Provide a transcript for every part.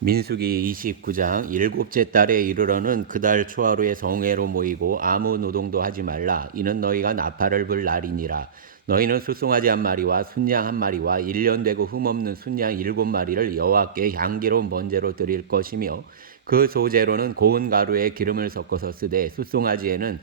민수기 29장 일곱째 달에 이르러는 그달 초하루에 성회로 모이고 아무 노동도 하지 말라. 이는 너희가 나팔을 불 날이니라. 너희는 수송아지 한 마리와 순양 한 마리와 1년 되고 흠없는 순양 7마리를 여호와께 향기로운 번제로 드릴 것이며 그 소제로는 고운 가루에 기름을 섞어서 쓰되 수송아지에는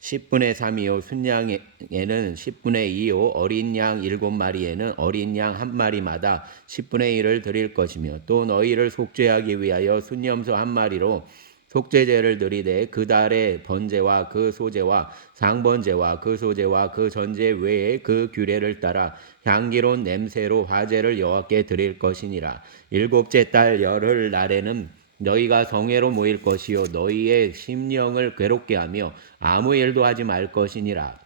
10분의 3이요 순양에는 10분의 2요 어린 양 7마리에는 어린 양 한 마리마다 10분의 1을 드릴 것이며 또 너희를 속죄하기 위하여 순염소 한 마리로 속죄제를 드리되 그 달의 번제와 그 소제와 상번제와 그 소제와 그 전제 외에 그 규례를 따라 향기로운 냄새로 화제를 여호와께 드릴 것이니라. 일곱째 달 열흘 날에는 너희가 성회로 모일 것이요 너희의 심령을 괴롭게 하며 아무 일도 하지 말 것이니라.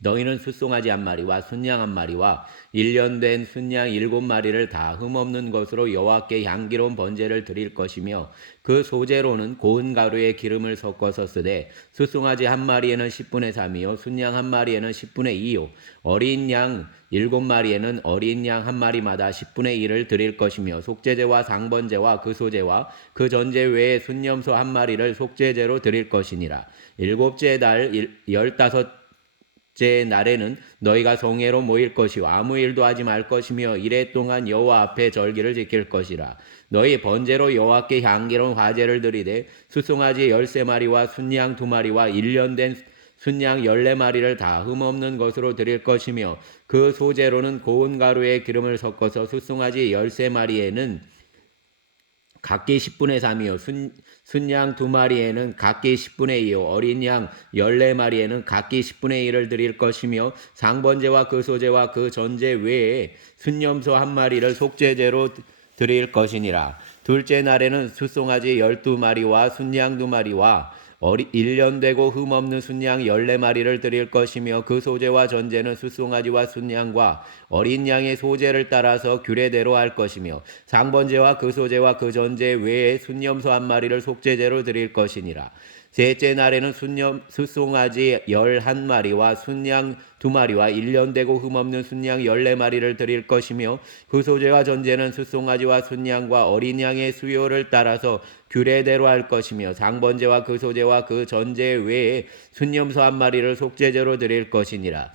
너희는 숫송아지 한 마리와 순양 한 마리와 1년 된 순양 7마리를 다 흠없는 것으로 여호와께 향기로운 번제를 드릴 것이며 그 소제로는 고운 가루에 기름을 섞어서 쓰되 숫송아지 한 마리에는 10분의 3이요 순양 한 마리에는 10분의 2요 어린 양 7마리에는 어린 양 한 마리마다 10분의 1을 드릴 것이며 속죄제와 상번제와 그 소제와 그 전제 외에 순염소 한 마리를 속죄제로 드릴 것이니라. 일곱째 달 15째 날에는 너희가 성회로 모일 것이요 아무 일도 하지 말 것이며 이래 동안 여호와 앞에 절기를 지킬 것이라. 너희 번제로 여호와께 향기로운 화제를 드리되 수송아지 13마리와 순양 2마리와 1년 된 순양 14마리를 다 흠없는 것으로 드릴 것이며 그 소제로는 고운 가루에 기름을 섞어서 수송아지 13마리에는 각기 10분의 3이요 순양 2마리에는 각기 10분의 2요 어린 양 14마리에는 각기 10분의 1을 드릴 것이며 상번제와 그 소제와 그 전제 외에 순염소 한 마리를 속죄제로 드릴 것이니라. 둘째 날에는 수송아지 12마리와 순양 2마리와 1년 되고 흠없는 순양 14마리를 드릴 것이며 그 소제와 전제는 수송아지와 순양과 어린 양의 소제를 따라서 규례대로 할 것이며 상번제와 그 소제와 그 전제 외에 순염소 한 마리를 속죄제로 드릴 것이니라. 셋째 날에는 수송아지 11마리와 순양 2마리와 1년 되고 흠없는 순양 14마리를 드릴 것이며 그 소제와 전제는 수송아지와 순양과 어린 양의 수요를 따라서 규례대로 할 것이며 상번제와 그 소제와 그 전제 외에 순염소 한 마리를 속죄제로 드릴 것이니라.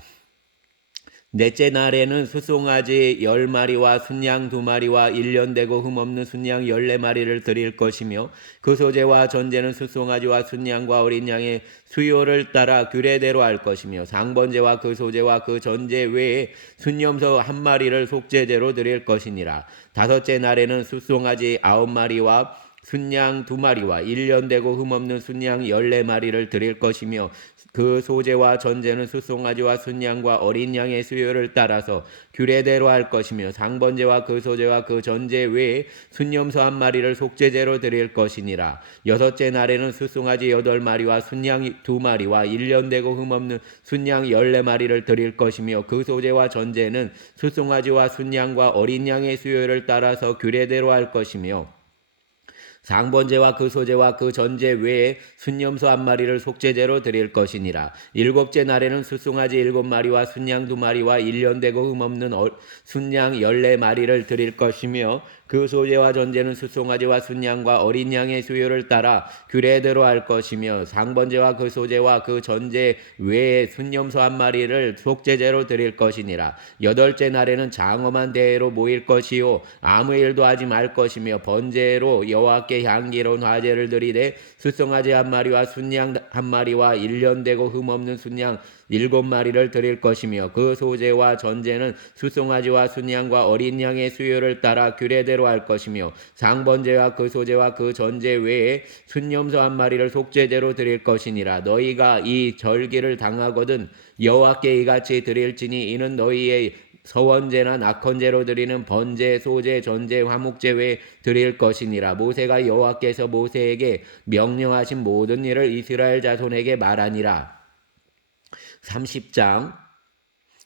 넷째 날에는 수송아지 10마리와 순양 2마리와 1년 되고 흠없는 순양 14마리를 드릴 것이며 그 소제와 전제는 수송아지와 순양과 어린 양의 수요를 따라 규례대로 할 것이며 상번제와 그 소제와 그 전제 외에 순염소 한 마리를 속죄제로 드릴 것이니라. 다섯째 날에는 수송아지 9마리와 순양 2마리와 1년 되고 흠없는 순양 14마리를 드릴 것이며 그 소제와 전제는 수송아지와 순양과 어린 양의 수요를 따라서 규례대로 할 것이며 상번제와 그 소제와 그 전제 외에 순염소 한 마리를 속죄제로 드릴 것이니라. 여섯째 날에는 수송아지 8마리와 순양 2마리와 1년 되고 흠없는 순양 14마리를 드릴 것이며 그 소제와 전제는 수송아지와 순양과 어린 양의 수요를 따라서 규례대로 할 것이며 상번제와 그 소제와 그 전제 외에 순염소 한 마리를 속죄제로 드릴 것이니라. 일곱째 날에는 수송아지 7마리와 순양 2마리와 1년 되고 흠없는 순양 14마리를 드릴 것이며 그 소제와 전제는 수송아지와 순양과 어린 양의 수요를 따라 규례대로 할 것이며 상번제와 그 소제와 그 전제 외에 순염소 한 마리를 속죄제로 드릴 것이니라. 여덟째 날에는 장엄한 대회로 모일 것이요 아무 일도 하지 말 것이며 번제로 여호와께 향기로운 화제를 드리되 수송아지 한 마리와 순양 한 마리와 1년 되고 흠없는 순양 7마리를 드릴 것이며 그 소제와 전제는 수송아지와 순양과 어린 양의 수요를 따라 규례대로 할 것이며 상번제와 그 소제와 그 전제 외에 순염소 한 마리를 속죄제로 드릴 것이니라. 너희가 이 절기를 당하거든 여호와께 이같이 드릴지니 이는 너희의 서원제나 낙헌제로 드리는 번제, 소제, 전제, 화목제 외에 드릴 것이니라. 모세가 여호와께서 모세에게 명령하신 모든 일을 이스라엘 자손에게 말하니라. 30장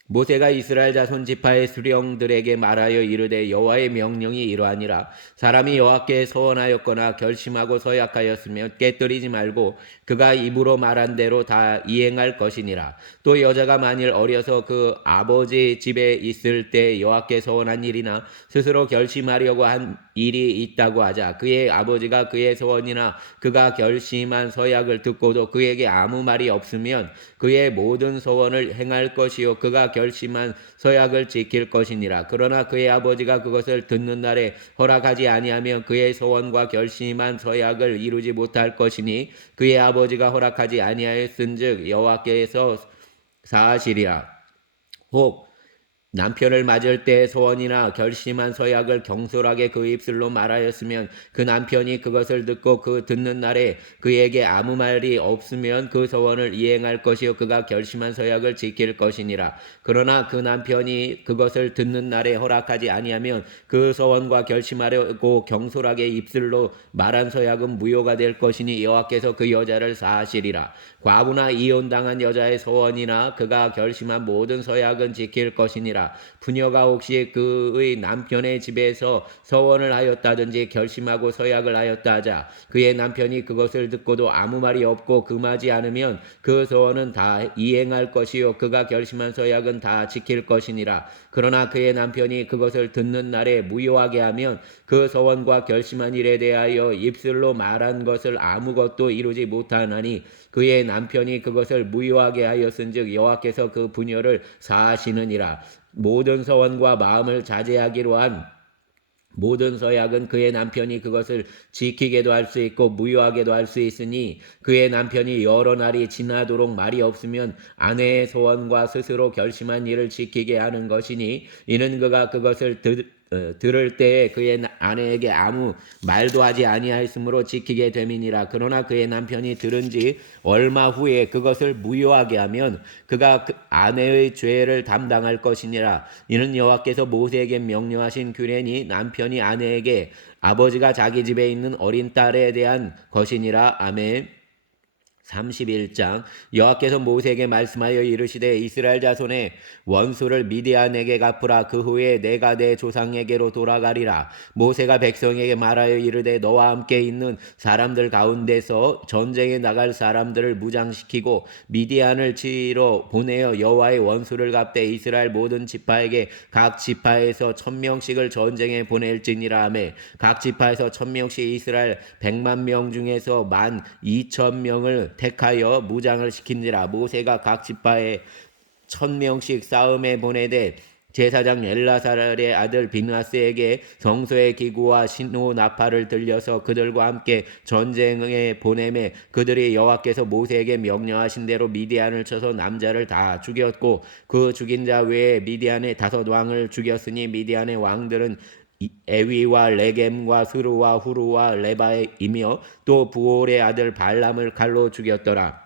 모세가 이스라엘 자손 지파의 수령들에게 말하여 이르되 여호와의 명령이 이러하니라. 사람이 여호와께 서원하였거나 결심하고 서약하였으면 깨뜨리지 말고 그가 입으로 말한 대로 다 이행할 것이니라. 또 여자가 만일 어려서 그 아버지 집에 있을 때 여호와께 서원한 일이나 스스로 결심하려고 한 일이 있다고 하자 그의 아버지가 그의 서원이나 그가 결심한 서약을 듣고도 그에게 아무 말이 없으면 그의 모든 서원을 행할 것이요 그가 결심한 서약을 지킬 것이니라. 그러나 그의 아버지가 그것을 듣는 날에 허락하지 아니하면 그의 서원과 결심한 서약을 이루지 못할 것이니 그의 아버지가 허락하지 아니하였은즉 여호와께서 사하시리라. 혹 남편을 맞을 때 소원이나 결심한 서약을 경솔하게 그 입술로 말하였으면 그 남편이 그것을 듣고 그 듣는 날에 그에게 아무 말이 없으면 그 서원을 이행할 것이요 그가 결심한 서약을 지킬 것이니라. 그러나 그 남편이 그것을 듣는 날에 허락하지 아니하면 그 서원과 결심하려고 경솔하게 입술로 말한 서약은 무효가 될 것이니 여호와께서 그 여자를 사하시리라. 과부나 이혼당한 여자의 서원이나 그가 결심한 모든 서약은 지킬 것이니라. 부녀가 혹시 그의 남편의 집에서 서원을 하였다든지 결심하고 서약을 하였다 하자 그의 남편이 그것을 듣고도 아무 말이 없고 금하지 않으면 그 서원은 다 이행할 것이요 그가 결심한 서약은 다 지킬 것이니라. 그러나 그의 남편이 그것을 듣는 날에 무효하게 하면 그 서원과 결심한 일에 대하여 입술로 말한 것을 아무것도 이루지 못하나니 그의 남편이 그것을 무효하게 하였은즉 여호와께서 그 부녀를 사하시느니라. 모든 서원과 마음을 자제하기로 한 모든 서약은 그의 남편이 그것을 지키게도 할 수 있고 무효하게도 할 수 있으니 그의 남편이 여러 날이 지나도록 말이 없으면 아내의 소원과 스스로 결심한 일을 지키게 하는 것이니 이는 그가 그것을 들을 때에 그의 아내에게 아무 말도 하지 아니하였으므로 지키게 됨이니라. 그러나 그의 남편이 들은 지 얼마 후에 그것을 무효하게 하면 그가 그 아내의 죄를 담당할 것이니라. 이는 여호와께서 모세에게 명령하신 규례니 남편이 아내에게 아버지가 자기 집에 있는 어린 딸에 대한 것이니라. 아멘. 31장 여호와께서 모세에게 말씀하여 이르시되 이스라엘 자손의 원수를 미디안에게 갚으라. 그 후에 내가 내 조상에게로 돌아가리라. 모세가 백성에게 말하여 이르되 너와 함께 있는 사람들 가운데서 전쟁에 나갈 사람들을 무장시키고 미디안을 치러 보내어 여호와의 원수를 갚되 이스라엘 모든 지파에게 각 지파에서 1000명씩을 전쟁에 보낼지니라 하매 각 지파에서 1000명씩 이스라엘 100만 중에서 12,000명을 택하여 무장을 시킨지라. 모세가 각 지파에 1000명씩 싸움에 보내되 제사장 엘라살의 아들 비느하스에게 성소의 기구와 신호 나팔을 들려서 그들과 함께 전쟁에 보내매 그들이 여호와께서 모세에게 명령하신 대로 미디안을 쳐서 남자를 다 죽였고 그 죽인 자 외에 미디안의 5왕을 죽였으니 미디안의 왕들은 에위와 레겜과 스루와 후루와 레바이며 또 부올의 아들 발람을 칼로 죽였더라.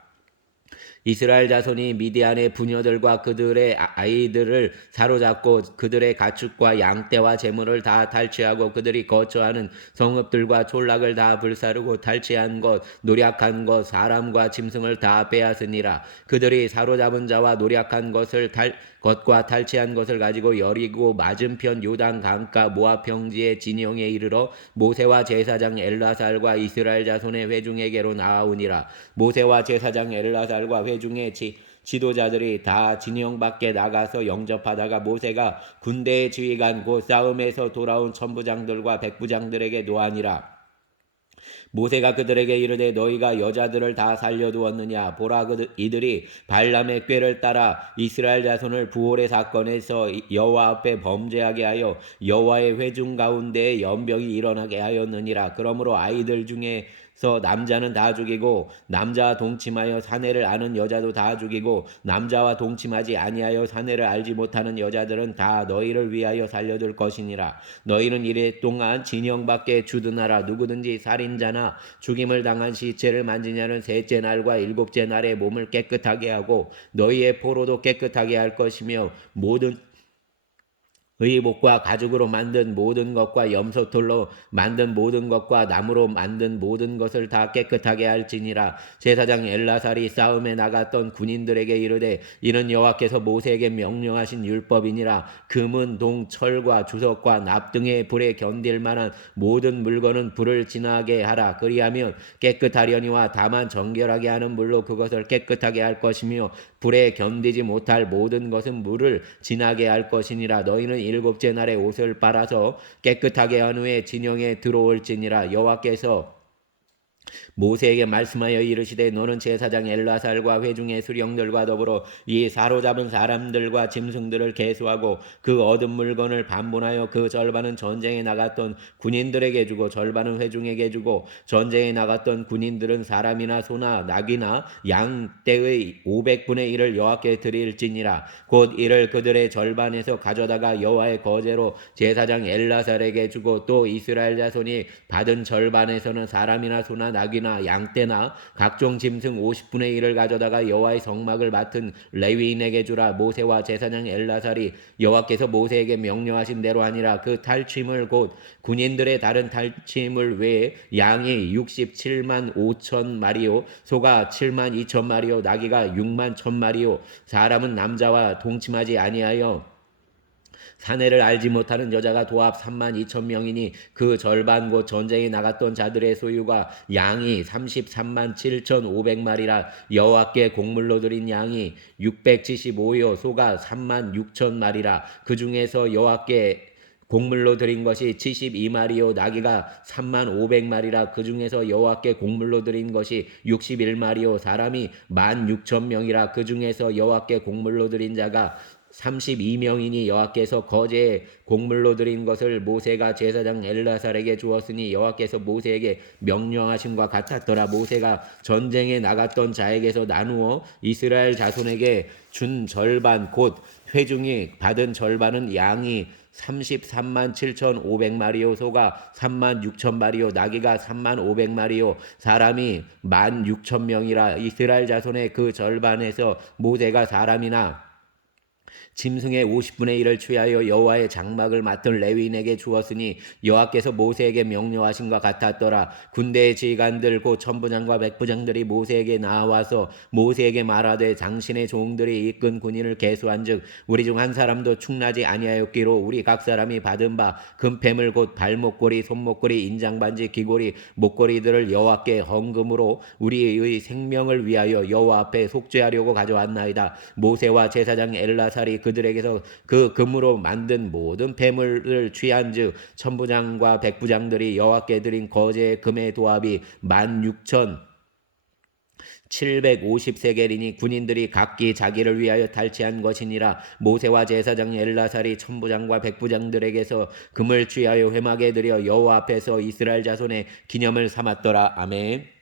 이스라엘 자손이 미디안의 부녀들과 그들의 아이들을 사로잡고 그들의 가축과 양떼와 재물을 다 탈취하고 그들이 거처하는 성읍들과 촌락을 다 불사르고 탈취한 것 노략한 것 사람과 짐승을 다 빼앗으니라. 그들이 사로잡은 자와 노략한 것과 탈취한 것을 가지고 여리고 맞은편 요단 강가 모압 평지의 진영에 이르러 모세와 제사장 엘라살과 이스라엘 자손의 회중에게로 나아오니라. 모세와 제사장 엘라살과 회중의 지도자들이 다 진영 밖에 나가서 영접하다가 모세가 군대의 지휘관 곧 싸움에서 돌아온 천부장들과 백부장들에게 노하니라. 모세가 그들에게 이르되 너희가 여자들을 다 살려두었느냐 보라 이들이 발람의 꾀를 따라 이스라엘 자손을 부올의 사건에서 여호와 앞에 범죄하게 하여 여호와의 회중 가운데 연병이 일어나게 하였느니라. 그러므로 아이들 중에서 남자는 다 죽이고 남자와 동침하여 사내를 아는 여자도 다 죽이고 남자와 동침하지 아니하여 사내를 알지 못하는 여자들은 다 너희를 위하여 살려둘 것이니라. 너희는 이래 동안 진영 밖에 주둔하라. 누구든지 살인자나 죽임을 당한 시체를 만지냐는 셋째 날과 일곱째 날에 몸을 깨끗하게 하고 너희의 포로도 깨끗하게 할 것이며 모든 의복과 가죽으로 만든 모든 것과 염소털로 만든 모든 것과 나무로 만든 모든 것을 다 깨끗하게 할지니라. 제사장 엘라살이 싸움에 나갔던 군인들에게 이르되 이는 여호와께서 모세에게 명령하신 율법이니라. 금은 동 철과 주석과 납 등의 불에 견딜 만한 모든 물건은 불을 지나게 하라. 그리하면 깨끗하려니와 다만 정결하게 하는 물로 그것을 깨끗하게 할 것이며 불에 견디지 못할 모든 것은 물을 지나게 할 것이니라. 너희는 일곱째 날에 옷을 빨아서 깨끗하게 한 후에 진영에 들어올지니라. 여호와께서 모세에게 말씀하여 이르시되 너는 제사장 엘라살과 회중의 수령들과 더불어 이 사로잡은 사람들과 짐승들을 계수하고 그 얻은 물건을 반분하여 그 절반은 전쟁에 나갔던 군인들에게 주고 절반은 회중에게 주고 전쟁에 나갔던 군인들은 사람이나 소나 낙이나 양 떼의 500분의 1을 여호와께 드릴지니라. 곧 이를 그들의 절반에서 가져다가 여호와의 거제로 제사장 엘라살에게 주고 또 이스라엘 자손이 받은 절반에서는 사람이나 소나 낙이나 양떼나 각종 짐승 50분의 1을 가져다가 여호와의 성막을 맡은 레위인에게 주라. 모세와 제사장 엘라살이 여호와께서 모세에게 명령하신 대로 하니라. 그 탈취물 곧 군인들의 다른 탈취물 외에 양이 67만 5천 마리요 소가 7만 2천 마리요 나귀가 6만 1천 마리요 사람은 남자와 동침하지 아니하여 사내를 알지 못하는 여자가 도합 3만 2천 명이니 그 절반 곧 전쟁에 나갔던 자들의 소유가 양이 33만 7천 5백마리라. 여호와께 곡물로 드린 양이 675요 소가 3만 6천 마리라. 그 중에서 여호와께 곡물로 드린 것이 72마리요 나귀가 3만 500마리라. 그 중에서 여호와께 곡물로 드린 것이 61마리요 사람이 16,000명이라. 그 중에서 여호와께 곡물로 드린 자가 32명이니 여호와께서 거제에 곡물로 드린 것을 모세가 제사장 엘라살에게 주었으니 여호와께서 모세에게 명령하심과 같았더라. 모세가 전쟁에 나갔던 자에게서 나누어 이스라엘 자손에게 준 절반 곧 회중이 받은 절반은 양이 33만 7천 5백마리요 소가 3만 6천 마리요 나귀가 3만 5백마리요 사람이 1만 6천 명이라. 이스라엘 자손의 그 절반에서 모세가 사람이나 짐승의 50분의 1을 취하여 여호와의 장막을 맡은 레위인에게 주었으니 여호와께서 모세에게 명령하신과 같았더라. 군대의 지휘관들 곧 천부장과 백부장들이 모세에게 나와서 모세에게 말하되 당신의 종들이 이끈 군인을 계수한즉 우리 중 한 사람도 충나지 아니하였기로 우리 각 사람이 받은 바 금패물 곧 발목걸이 손목걸이 인장반지 귀걸이 목걸이들을 여호와께 헌금으로 우리의 생명을 위하여 여호와 앞에 속죄하려고 가져왔나이다. 모세와 제사장 엘라살이 그들에게서 그 금으로 만든 모든 폐물을 취한즉 천부장과 백부장들이 여호와께 드린 거제의 금의 도합이 16,750세겔이니 군인들이 각기 자기를 위하여 탈취한 것이니라. 모세와 제사장 엘라살이 천부장과 백부장들에게서 금을 취하여 회막에 들여 여호와 앞에서 이스라엘 자손의 기념을 삼았더라. 아멘.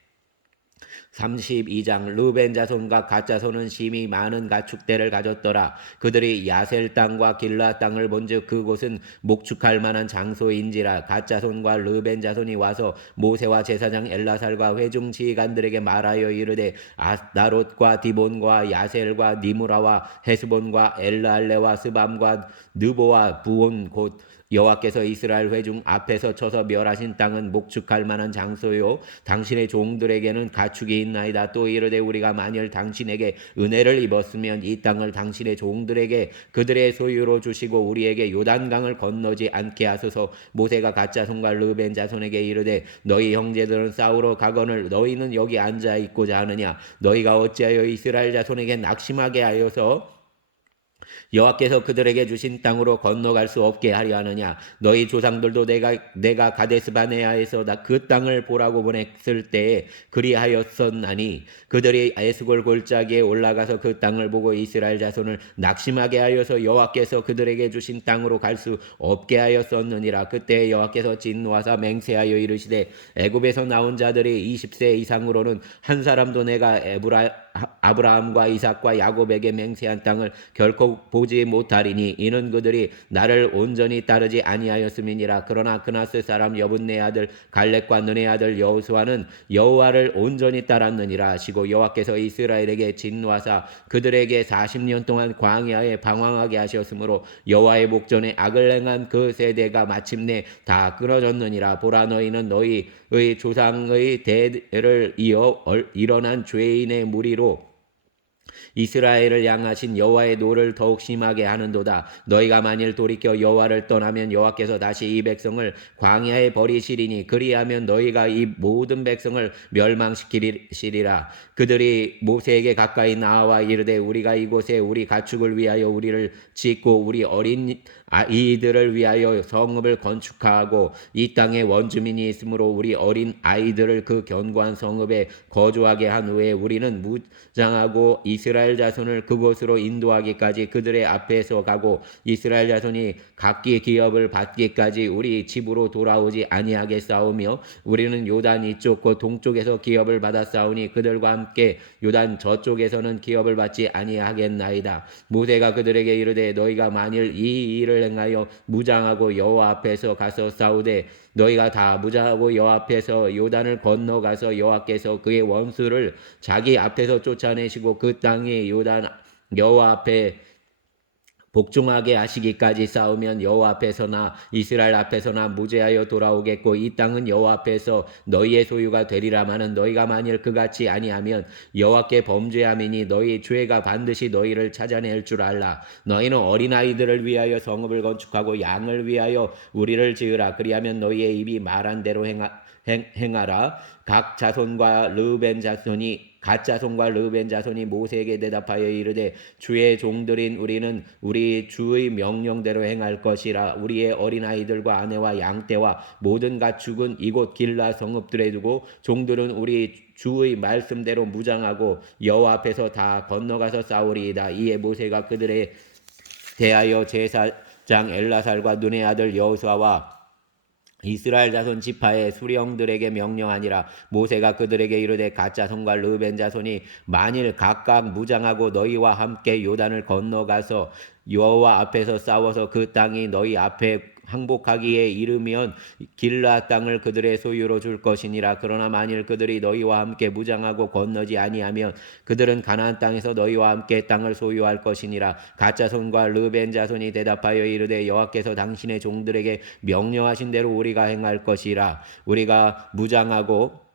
32장 르벤 자손과 갓 자손은 심히 많은 가축대를 가졌더라. 그들이 야셀 땅과 길라 땅을 본즉 그곳은 목축할 만한 장소인지라. 갓 자손과 르벤 자손이 와서 모세와 제사장 엘라살과 회중 지휘관들에게 말하여 이르되 아스다롯과 디본과 야셀과 니무라와 헤스본과 엘라알레와 스밤과 느보와 부온 곧 여호와께서 이스라엘 회중 앞에서 쳐서 멸하신 땅은 목축할 만한 장소요 당신의 종들에게는 가축이 있나이다. 또 이르되 우리가 만일 당신에게 은혜를 입었으면 이 땅을 당신의 종들에게 그들의 소유로 주시고 우리에게 요단강을 건너지 않게 하소서. 모세가 갓 자손과 르벤 자손에게 이르되 너희 형제들은 싸우러 가거늘 너희는 여기 앉아 있고자 하느냐. 너희가 어찌하여 이스라엘 자손에게 낙심하게 하여서 여호와께서 그들에게 주신 땅으로 건너갈 수 없게 하려 하느냐. 너희 조상들도 내가 가데스바네아에서 그 땅을 보라고 보냈을 때에 그리하였었나니 그들이 에스골 골짜기에 올라가서 그 땅을 보고 이스라엘 자손을 낙심하게 하여서 여호와께서 그들에게 주신 땅으로 갈 수 없게 하였었느니라. 그때 여호와께서 진노하사 맹세하여 이르시되 애굽에서 나온 자들이 20세 이상으로는 한 사람도 내가 아브라함과 이삭과 야곱에게 맹세한 땅을 결코 보지 못하리니 이는 그들이 나를 온전히 따르지 아니하였음이니라. 그러나 그나스 사람 여분네 아들 갈렙과 눈의 아들 여호수아는 여호와를 온전히 따랐느니라 하시고 여호와께서 이스라엘에게 진노하사 그들에게 40년 동안 광야에 방황하게 하셨으므로 여호와의 목전에 악을 행한 그 세대가 마침내 다 끊어졌느니라. 보라, 너희는 너희의 조상의 대를 이어 일어난 죄인의 무리로 이스라엘을 향하신 여호와의 노를 더욱 심하게 하는도다. 너희가 만일 돌이켜 여호와를 떠나면 여호와께서 다시 이 백성을 광야에 버리시리니 그리하면 너희가 이 모든 백성을 멸망시키리라. 그들이 모세에게 가까이 나와 이르되 우리가 이곳에 우리 가축을 위하여 우리를 짓고 우리 어린 아이들을 위하여 성읍을 건축하고 이 땅에 원주민이 있으므로 우리 어린 아이들을 그 견고한 성읍에 거주하게 한 후에 우리는 무장하고 이스라엘 자손을 그곳으로 인도하기까지 그들의 앞에서 가고 이스라엘 자손이 각기 기업을 받기까지 우리 집으로 돌아오지 아니하겠사오며 우리는 요단 이쪽과 동쪽에서 기업을 받아 싸우니 그들과 함께 요단 저쪽에서는 기업을 받지 아니하겠나이다. 모세가 그들에게 이르되 너희가 만일 이 일을 행하여 무장하고 여호와 앞에서 가서 싸우되 너희가 다 무장하고 여호와 앞에서 요단을 건너가서 여호와께서 그의 원수를 자기 앞에서 쫓아내시고 그 땅이 요단 여호와 앞에 복종하게 하시기까지 싸우면 여호와 앞에서나 이스라엘 앞에서나 무죄하여 돌아오겠고 이 땅은 여호와 앞에서 너희의 소유가 되리라마는 너희가 만일 그같이 아니하면 여호와께 범죄함이니 너희 죄가 반드시 너희를 찾아낼 줄 알라. 너희는 어린아이들을 위하여 성읍을 건축하고 양을 위하여 우리를 지으라. 그리하면 너희의 입이 말한 대로 행하라. 각 자손과 르벤 자손이 모세에게 대답하여 이르되 주의 종들인 우리는 우리 주의 명령대로 행할 것이라. 우리의 어린아이들과 아내와 양떼와 모든 가축은 이곳 길라 성읍들에 두고 종들은 우리 주의 말씀대로 무장하고 여호와 앞에서 다 건너가서 싸우리이다. 이에 모세가 그들에 대하여 제사장 엘라살과 눈의 아들 여호수아와 이스라엘 자손 지파의 수령들에게 명령하니라. 모세가 그들에게 이르되 갓 자손과 르벤 자손이 만일 각각 무장하고 너희와 함께 요단을 건너가서 여호와 앞에서 싸워서 그 땅이 너희 앞에 항복하기에 이르면 길라 땅을 그들의 소유로 줄 것이니라. 그러나 만일 그들이 너희와 함께 무장하고 건너지 아니하면 그들은 가나안 땅에서 너희와 함께 땅을 소유할 것이니라. 갓 자손과 르벤 자손이 대답하여 이르되 여호와께서 당신의 종들에게 명령하신 대로 우리가 행할 것이라. 우리가 무장하고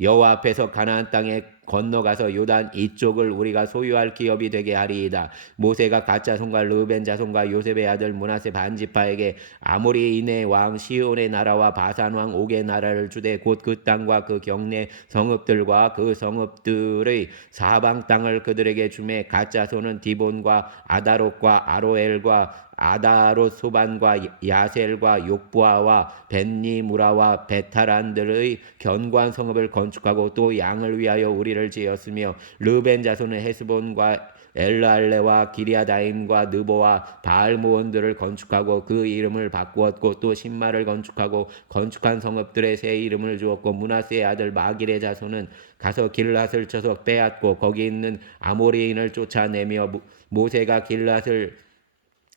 여호와 앞에서 가나안 땅에 건너가서 요단 이쪽을 우리가 소유할 기업이 되게 하리이다. 모세가 갓 자손과 르벤 자손과 요셉의 아들 므낫세 반지파에게 아모리인의 왕 시온의 나라와 바산 왕 옥의 나라를 주되 곧 그 땅과 그 경내 성읍들과 그 성읍들의 사방 땅을 그들에게 주매 갓 자손은 디본과 아다롯과 아로엘과 아다롯 소반과 야셀과 욕부아와 벤니무라와 베타란들의 견고한 성읍을 건축하고 또 양을 위하여 우리를 지었으며 르벤 자손은 헤스본과 엘랄레와 기리아다임과 느보와 바알모원들을 건축하고 그 이름을 바꾸었고 또 신마를 건축하고 건축한 성읍들의 새 이름을 주었고 므낫세의 아들 마길의 자손은 가서 길랏을 쳐서 빼앗고 거기 있는 아모리인을 쫓아내며 모세가 길랏을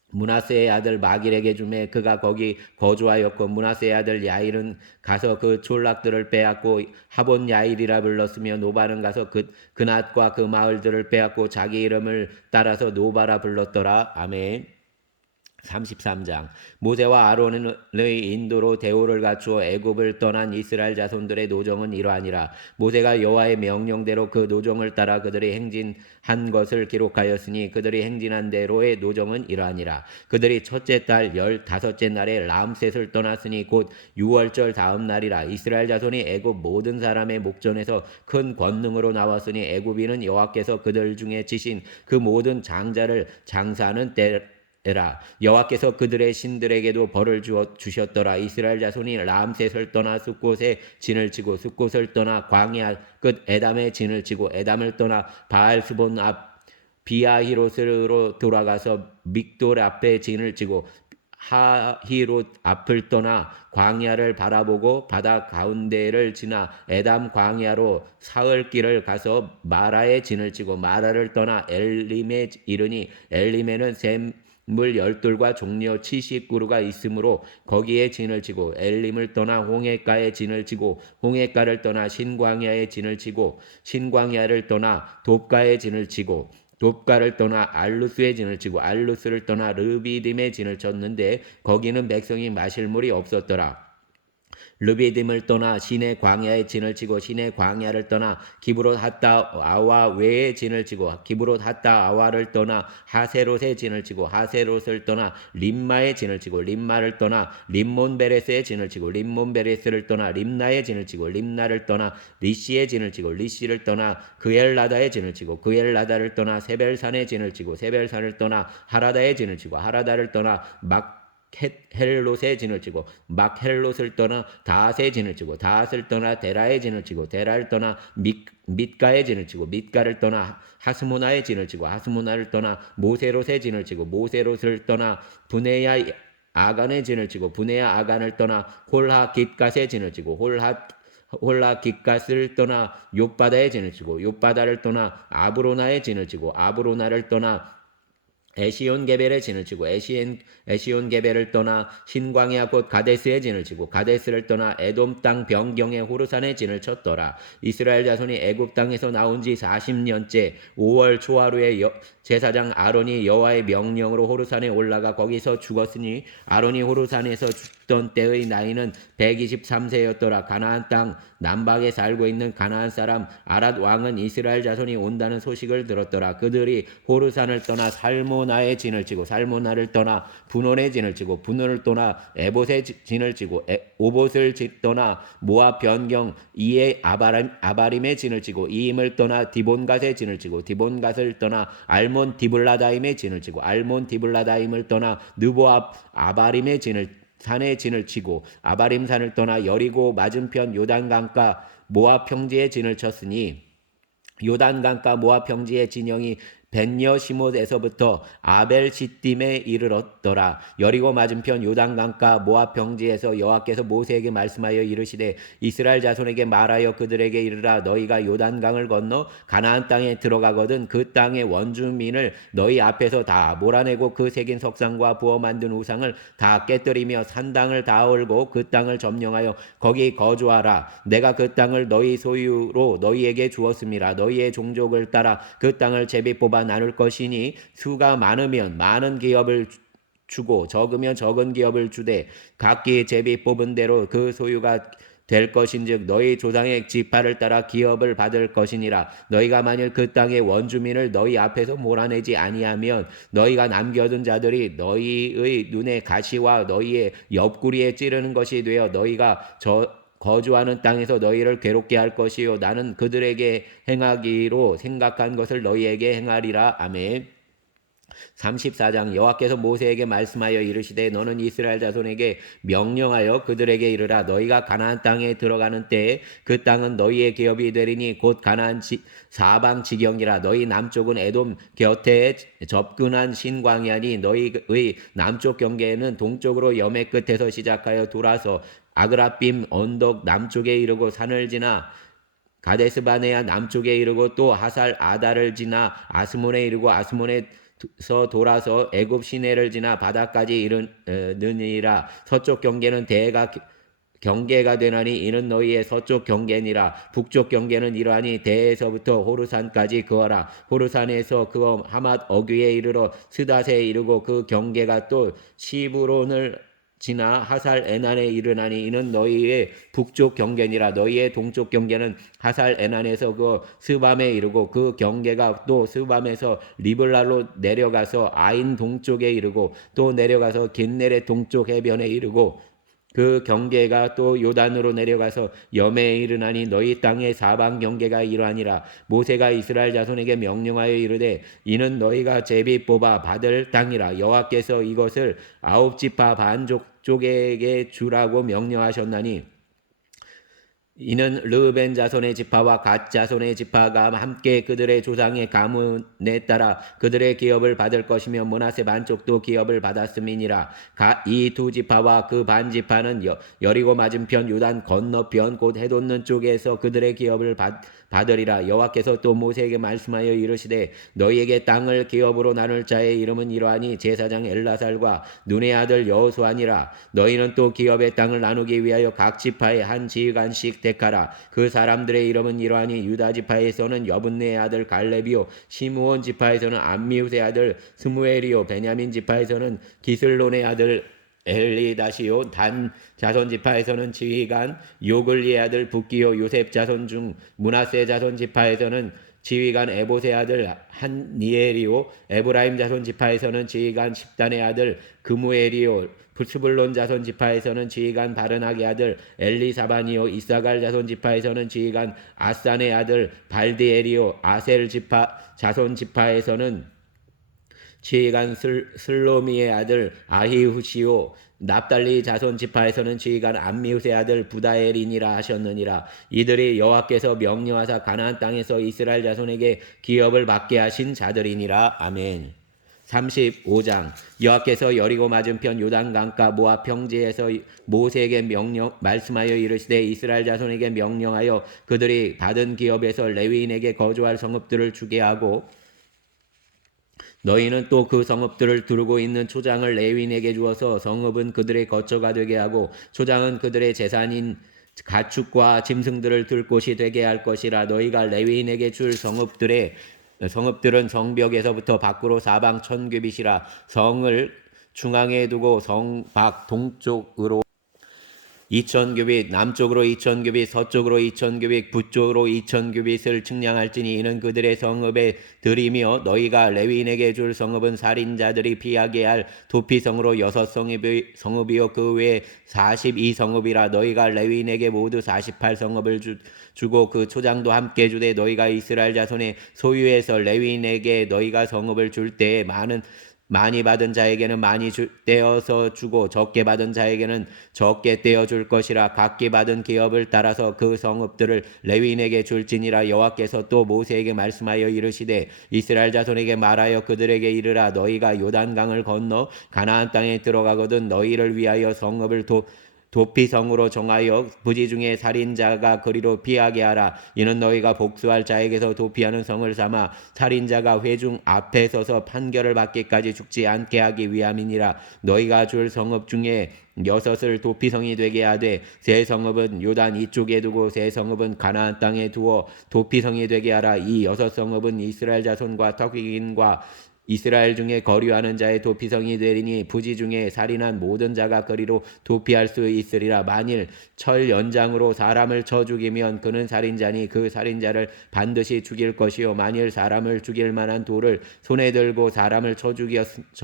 므낫세의 아들 마길에게 주매 그가 거기 거주하였고 므낫세의 아들 야일은 가서 그 촌락들을 빼앗고 하본 야일이라 불렀으며 노바는 가서 그낫과 그 마을들을 빼앗고 자기 이름을 따라서 노바라 불렀더라. 아멘. 33장 모세와 아론의 인도로 대오를 갖추어 애굽을 떠난 이스라엘 자손들의 노정은 이러하니라. 모세가 여호와의 명령대로 그 노정을 따라 그들이 행진한 것을 기록하였으니 그들이 행진한 대로의 노정은 이러하니라. 그들이 첫째 달 15째 날에 람셋을 떠났으니 곧 6월절 다음 날이라. 이스라엘 자손이 애굽 모든 사람의 목전에서 큰 권능으로 나왔으니 애굽인은 여호와께서 그들 중에 치신 그 모든 장자를 장사하는 때 여호와께서 그들의 신들에게도 벌을 주셨더라. 이스라엘 자손이 람셋을 떠나 숫곳에 진을 치고 숫곳을 떠나 광야 끝 에담에 진을 치고 에담을 떠나 바알스본 앞 비아히롯으로 돌아가서 믹돌 앞에 진을 치고 하히롯 앞을 떠나 광야를 바라보고 바다 가운데를 지나 에담 광야로 사흘 길을 가서 마라에 진을 치고 마라를 떠나 엘림에 이르니 엘림에는 샘물 12과 종려 70그루가 있으므로 거기에 진을 치고 엘림을 떠나 홍해가에 진을 치고 홍해가를 떠나 신광야에 진을 치고 신광야를 떠나 돕가에 진을 치고 돕가를 떠나 알루스에 진을 치고 알루스를 떠나 르비딤에 진을 쳤는데 거기는 백성이 마실 물이 없었더라. 르비딤을 떠나 시내 광야에 진을 치고 시내 광야를 떠나 기브롯 핫다 아와 외에 진을 치고 기브롯 핫다 아와를 떠나 하세롯에 진을 치고 하세롯을 떠나 림마에 진을 치고 림마를 떠나 림몬베레스에 진을 치고 림몬베레스를 떠나 림나에 진을 치고 림나를 떠나 리시에 진을 치고 리시를 떠나 그엘라다에 진을 치고 그엘라다를 떠나 세벨산에 진을 치고 세벨산을 떠나 하라다에 진을 치고 하라다를 떠나 막 헬롯에 진을 치고 막헬롯을 떠나 다앗에 진을 치고 다앗을 떠나 데라에 진을 치고 데라를 떠나 밑가에 진을 치고 밑가를 떠나 하스모나에 진을 치고 하스모나를 떠나 모세롯에 진을 치고 모세롯을 떠나 브네야 아간에 진을 치고 브네야 아간을 떠나 홀하 깃갓에 진을 치고 홀라 깃갓을 떠나 욥바다에 진을 치고 욥바다를 떠나 아브로나에 진을 치고 아브로나를 떠나 에시온 게벨에 진을 치고 에시온 게벨을 떠나 신광야 곧 가데스에 진을 치고 가데스를 떠나 에돔 땅 변경의 호르산에 진을 쳤더라. 이스라엘 자손이 애굽 땅에서 나온 지 40년째 5월 초하루에 제사장 아론이 여호와의 명령으로 호르산에 올라가 거기서 죽었으니 아론이 호르산에서 죽던 때의 나이는 123세였더라. 가나안 땅 남방에 살고 있는 가나안 사람 아랏 왕은 이스라엘 자손이 온다는 소식을 들었더라. 그들이 호르산을 떠나 살모나에 진을 치고 살모나를 떠나 분원에 진을 치고 분원을 떠나 에봇에 진을 치고 오봇을 떠나 모압 변경 이에 아바림에 진을 치고 이임을 떠나 디본갓에 진을 치고 디본갓을 떠나 알몬 디블라다임에 진을 치고 알몬 디블라다임을 떠나 느보압 아바림에 산에 진을 치고 아바림 산을 떠나 여리고 맞은편 요단강가 모압 평지에 진을 쳤으니 요단강가 모압 평지의 진영이 벤여시못에서부터 아벨 시딤에 이르렀더라. 여리고 맞은편 요단강가 모압 평지에서 여호와께서 모세에게 말씀하여 이르시되 이스라엘 자손에게 말하여 그들에게 이르라. 너희가 요단강을 건너 가나안 땅에 들어가거든 그 땅의 원주민을 너희 앞에서 다 몰아내고 그 새긴 석상과 부어 만든 우상을 다 깨뜨리며 산당을 다 헐고 그 땅을 점령하여 거기 거주하라. 내가 그 땅을 너희 소유로 너희에게 주었음이라. 너희의 종족을 따라 그 땅을 제비 뽑아 나눌 것이니 수가 많으면 많은 기업을 주고 적으면 적은 기업을 주되 각기 제비 뽑은 대로 그 소유가 될 것인즉 너희 조상의 지파를 따라 기업을 받을 것이니라. 너희가 만일 그 땅의 원주민을 너희 앞에서 몰아내지 아니하면 너희가 남겨둔 자들이 너희의 눈에 가시와 너희의 옆구리에 찌르는 것이 되어 너희가 거주하는 땅에서 너희를 괴롭게 할 것이요 나는 그들에게 행하기로 생각한 것을 너희에게 행하리라. 아멘. 34장 여호와께서 모세에게 말씀하여 이르시되 너는 이스라엘 자손에게 명령하여 그들에게 이르라. 너희가 가나안 땅에 들어가는 때에 그 땅은 너희의 기업이 되리니 곧 가나안 사방 지경이라. 너희 남쪽은 에돔 곁에 접근한 신광야니 너희의 남쪽 경계에는 동쪽으로 여매 끝에서 시작하여 돌아서 아그라빔 언덕 남쪽에 이르고 산을 지나 가데스바네아 남쪽에 이르고 또 하살 아다를 지나 아스몬에 이르고 아스몬에서 돌아서 애굽 시내를 지나 바다까지 이르느니라. 서쪽 경계는 대가 경계가 되나니 이는 너희의 서쪽 경계니라. 북쪽 경계는 이러하니 대에서부터 호르산까지 그어라. 호르산에서 그어 하맛 어귀에 이르러 스닷에 이르고 그 경계가 또 시브론을 지나 하살 에난에 이르나니 이는 너희의 북쪽 경계니라. 너희의 동쪽 경계는 하살 에난에서 그 스밤에 이르고 그 경계가 또 스밤에서 리블랄로 내려가서 아인 동쪽에 이르고 또 내려가서 긴네렛 동쪽 해변에 이르고 그 경계가 또 요단으로 내려가서 여매에 이르나니 너희 땅의 사방 경계가 이러하니라. 모세가 이스라엘 자손에게 명령하여 이르되 이는 너희가 제비 뽑아 받을 땅이라. 여호와께서 이것을 9지파 반족 쪽에게 주라고 명령하셨나니 이는 르벤 자손의 지파와 갓 자손의 지파가 함께 그들의 조상의 가문에 따라 그들의 기업을 받을 것이며 므낫세 반쪽도 기업을 받았음이니라. 이 두 지파와 그 반 지파는 여리고 맞은편 요단 건너편 곧 해돋는 쪽에서 그들의 기업을 받으리라. 여호와께서 또 모세에게 말씀하여 이르시되 너희에게 땅을 기업으로 나눌 자의 이름은 이러하니 제사장 엘라살과 눈의 아들 여호수아니라. 너희는 또 기업의 땅을 나누기 위하여 각 지파에 한 지휘관씩 택하라. 그 사람들의 이름은 이러하니 유다 지파에서는 여분네의 아들 갈렙이요 시므온 지파에서는 암미우스의 아들 스무엘이요 베냐민 지파에서는 기슬론의 아들 엘리다시요 단 자손 지파에서는 지휘관 요글리의 아들 붓기요 요셉 자손 중 므낫세 자손 지파에서는 지휘관 에봇의 아들 한니엘이요 에브라임 자손 지파에서는 지휘관 십단의 아들 그무엘이요 스불론 자손 지파에서는 지휘관 바르나의 아들 엘리사반이요 이사갈 자손 지파에서는 지휘관 아산의 아들 발디엘이요 아셀 지파 자손 지파에서는 지휘관 슬로미의 아들 아히후시요 납달리 자손 지파에서는 지휘관 암미우스의 아들 부다엘이니라 하셨느니라. 이들이 여호와께서 명령하사 가나안 땅에서 이스라엘 자손에게 기업을 받게 하신 자들이니라. 아멘. 35장 여호와께서 여리고 맞은편 요단 강가 모압 평지에서 모세에게 말씀하여 이르시되 이스라엘 자손에게 명령하여 그들이 받은 기업에서 레위인에게 거주할 성읍들을 주게 하고 너희는 또 그 성읍들을 두르고 있는 초장을 레위인에게 주어서 성읍은 그들의 거처가 되게 하고 초장은 그들의 재산인 가축과 짐승들을 둘 곳이 되게 할 것이라. 너희가 레위인에게 줄 성읍들은 성벽에서부터 밖으로 사방 1000규빗이라. 성을 중앙에 두고 성 밖 동쪽으로 2000규빗, 남쪽으로 2000규빗, 서쪽으로 2000규빗, 북쪽으로 2000규빗을 측량할지니 이는 그들의 성읍의 들이며 너희가 레위인에게 줄 성읍은 살인자들이 피하게 할 도피성으로 6성읍이요 그 외에 42성읍이라. 너희가 레위인에게 모두 48성읍을 주고 그 초장도 함께 주되 너희가 이스라엘 자손의 소유에서 레위인에게 너희가 성읍을 줄 때에 많이 받은 자에게는 많이 떼어서 주고 적게 받은 자에게는 적게 떼어 줄 것이라. 각기 받은 기업을 따라서 그 성읍들을 레위인에게 줄지니라. 여호와께서 또 모세에게 말씀하여 이르시되 이스라엘 자손에게 말하여 그들에게 이르라. 너희가 요단강을 건너 가나안 땅에 들어가거든 너희를 위하여 성읍을 도피성으로 정하여 부지 중에 살인자가 그리로 피하게 하라. 이는 너희가 복수할 자에게서 도피하는 성을 삼아 살인자가 회중 앞에 서서 판결을 받기까지 죽지 않게 하기 위함이니라. 너희가 줄 성읍 중에 6을 도피성이 되게 하되 세 성읍은 요단 이쪽에 두고 세 성읍은 가나안 땅에 두어 도피성이 되게 하라. 이 6성읍은 이스라엘 자손과 터기인과 이스라엘 중에 거류하는 자의 도피성이 되리니 부지 중에 살인한 모든 자가 거리로 도피할 수 있으리라. 만일 철 연장으로 사람을 쳐 죽이면 그는 살인자니 그 살인자를 반드시 죽일 것이요 만일 사람을 죽일 만한 돌을 손에 들고 사람을 쳐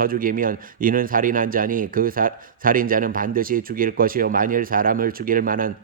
죽이면 이는 살인한 자니 그 살인자는 반드시 죽일 것이요 만일 사람을 죽일 만한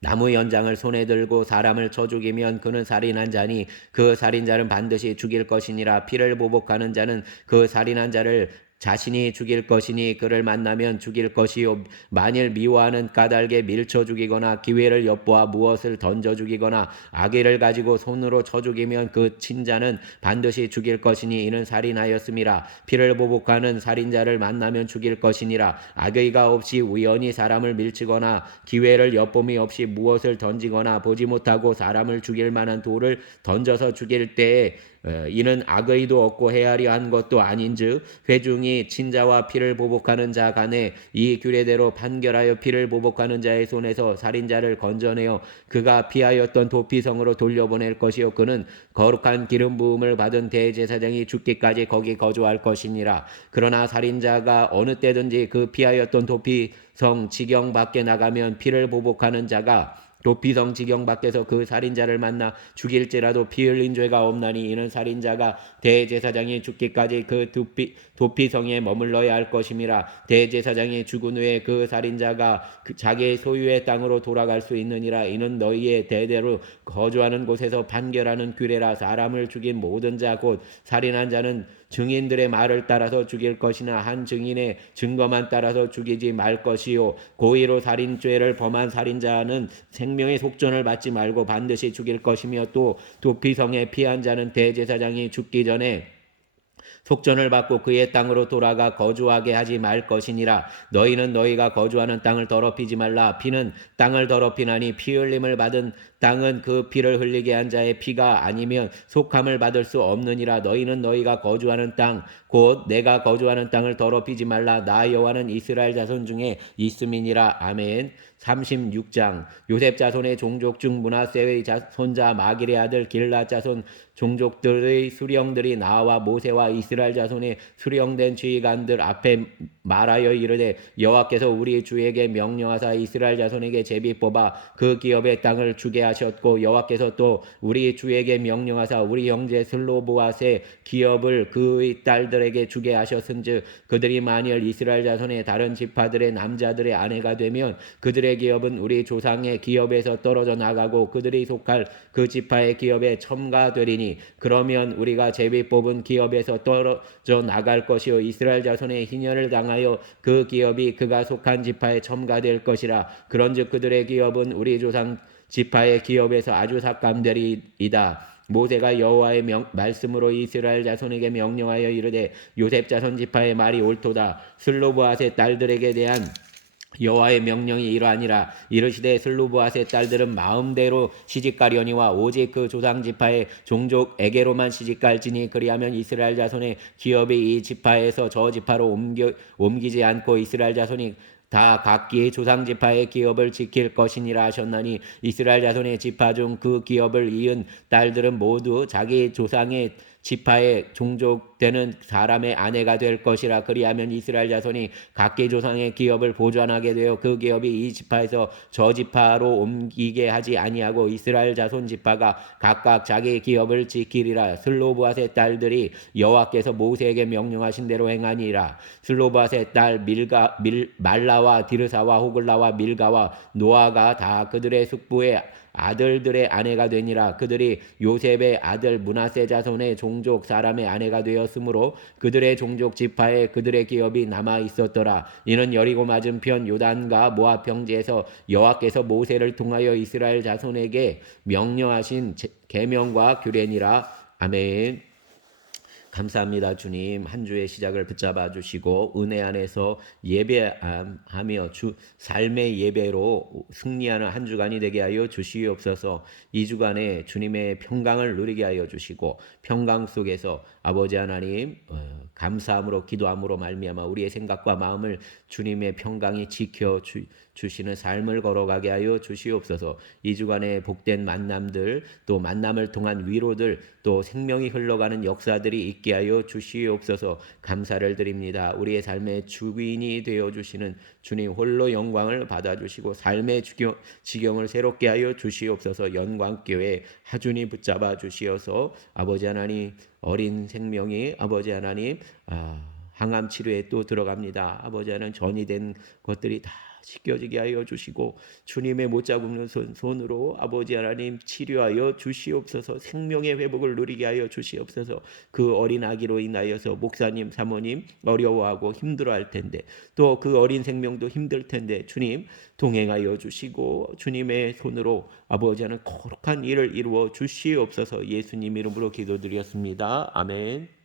나무 연장을 손에 들고 사람을 쳐 죽이면 그는 살인한 자니 그 살인자는 반드시 죽일 것이니라. 피를 보복하는 자는 그 살인한 자를 자신이 죽일 것이니 그를 만나면 죽일 것이요 만일 미워하는 까닭에 밀쳐 죽이거나 기회를 엿보아 무엇을 던져 죽이거나 아기를 가지고 손으로 쳐 죽이면 그 친자는 반드시 죽일 것이니 이는 살인하였음이라. 피를 보복하는 살인자를 만나면 죽일 것이니라. 악의가 없이 우연히 사람을 밀치거나 기회를 엿봄이 없이 무엇을 던지거나 보지 못하고 사람을 죽일 만한 돌을 던져서 죽일 때에 이는 악의도 없고 헤아려 한 것도 아닌즉 회중이 친자와 피를 보복하는 자 간에 이 규례대로 판결하여 피를 보복하는 자의 손에서 살인자를 건져내어 그가 피하였던 도피성으로 돌려보낼 것이요 그는 거룩한 기름 부음을 받은 대제사장이 죽기까지 거기 거주할 것이니라. 그러나 살인자가 어느 때든지 그 피하였던 도피성 지경 밖에 나가면 피를 보복하는 자가 도피성 지경 밖에서 그 살인자를 만나 죽일지라도 피 흘린 죄가 없나니 이는 살인자가 대제사장이 죽기까지 그 도피성에 머물러야 할 것임이라. 대제사장이 죽은 후에 그 살인자가 자기의 소유의 땅으로 돌아갈 수 있느니라. 이는 너희의 대대로 거주하는 곳에서 판결하는 규례라. 사람을 죽인 모든 자 곧 살인한 자는 증인들의 말을 따라서 죽일 것이나 한 증인의 증거만 따라서 죽이지 말 것이요 고의로 살인죄를 범한 살인자는 생명의 속전을 받지 말고 반드시 죽일 것이며 또 도피성에 피한 자는 대제사장이 죽기 전에 속전을 받고 그의 땅으로 돌아가 거주하게 하지 말 것이니라. 너희는 너희가 거주하는 땅을 더럽히지 말라. 피는 땅을 더럽히나니 피 흘림을 받은 땅은 그 피를 흘리게 한 자의 피가 아니면 속함을 받을 수 없느니라. 너희는 너희가 거주하는 땅 곧 내가 거주하는 땅을 더럽히지 말라. 나 여호와는 이스라엘 자손 중에 있음이니라. 아멘. 36장 요셉 자손의 종족 중 므낫세의 손자 마길의 아들 길라 자손 종족들의 수령들이 나와 모세와 이스라엘 자손의 수령된 지휘관들 앞에 말하여 이르되 여호와께서 우리 주에게 명령하사 이스라엘 자손에게 제비 뽑아 그 기업의 땅을 주게 하셨고 여호와께서 또 우리 주에게 명령하사 우리 형제 슬로보앗의 기업을 그의 딸들에게 주게 하셨은즉 그들이 만일 이스라엘 자손의 다른 지파들의 남자들의 아내가 되면 그들의 기업은 우리 조상의 기업에서 떨어져 나가고 그들이 속할 그 지파의 기업에 첨가되리니 그러면 우리가 제비 뽑은 기업에서 떨어져 나갈 것이요 이스라엘 자손의 희년을 당하여 그 기업이 그가 속한 지파에 첨가될 것이라. 그런즉 그들의 기업은 우리 조상 지파의 기업에서 아주 삭감되리이다. 모세가 여호와의 말씀으로 이스라엘 자손에게 명령하여 이르되 요셉 자손 지파의 말이 옳도다. 슬로보앗의 딸들에게 대한 여호와의 명령이 이러하니라. 이르시되 슬로보앗의 딸들은 마음대로 시집가려니와 오직 그 조상 지파의 종족에게로만 시집갈지니 그리하면 이스라엘 자손의 기업이 이 지파에서 저 지파로 옮기지 않고 이스라엘 자손이 다 각기 조상 지파의 기업을 지킬 것이니라 하셨나니 이스라엘 자손의 지파 중 그 기업을 이은 딸들은 모두 자기 조상의 지파의 종족되는 사람의 아내가 될 것이라. 그리하면 이스라엘 자손이 각기 조상의 기업을 보존하게 되어 그 기업이 이 지파에서 저 지파로 옮기게 하지 아니하고 이스라엘 자손 지파가 각각 자기 기업을 지키리라. 슬로보앗의 딸들이 여호와께서 모세에게 명령하신 대로 행하니라. 슬로보앗의 딸 말라와 디르사와 호글라와 밀가와 노아가 다 그들의 숙부의 아들들의 아내가 되니라. 그들이 요셉의 아들 므낫세 자손의 종족 사람의 아내가 되었으므로 그들의 종족 지파에 그들의 기업이 남아 있었더라. 이는 여리고 맞은편 요단과 모압 평지에서 여호와께서 모세를 통하여 이스라엘 자손에게 명령하신 계명과 규례니라. 아멘. 감사합니다. 주님, 한 주의 시작을 붙잡아 주시고 은혜 안에서 예배하며 삶의 예배로 승리하는 한 주간이 되게 하여 주시옵소서. 이 주간에 주님의 평강을 누리게 하여 주시고 평강 속에서 아버지 하나님 감사함으로 기도함으로 말미암아 우리의 생각과 마음을 주님의 평강이 지켜 주시는 삶을 걸어가게 하여 주시옵소서. 이 주간에 복된 만남들 또 만남을 통한 위로들 또 생명이 흘러가는 역사들이 있게 하여 주시옵소서. 감사를 드립니다. 우리의 삶의 주인이 되어 주시는 주님 홀로 영광을 받아주시고 삶의 지경을 새롭게 하여 주시옵소서. 연광교회 하준이 붙잡아 주시어서 아버지 하나님 어린 생명이 아버지 하나님 항암 치료에 또 들어갑니다. 아버지 하나님 전이 된 것들이 다 씻겨지게 하여 주시고 주님의 못 잡는 손으로 아버지 하나님 치료하여 주시옵소서. 생명의 회복을 누리게 하여 주시옵소서. 그 어린 아기로 인하여서 목사님 사모님 어려워하고 힘들어할 텐데 또 그 어린 생명도 힘들 텐데 주님 동행하여 주시고 주님의 손으로 아버지 하나님 거룩한 일을 이루어 주시옵소서. 예수님 이름으로 기도드렸습니다. 아멘.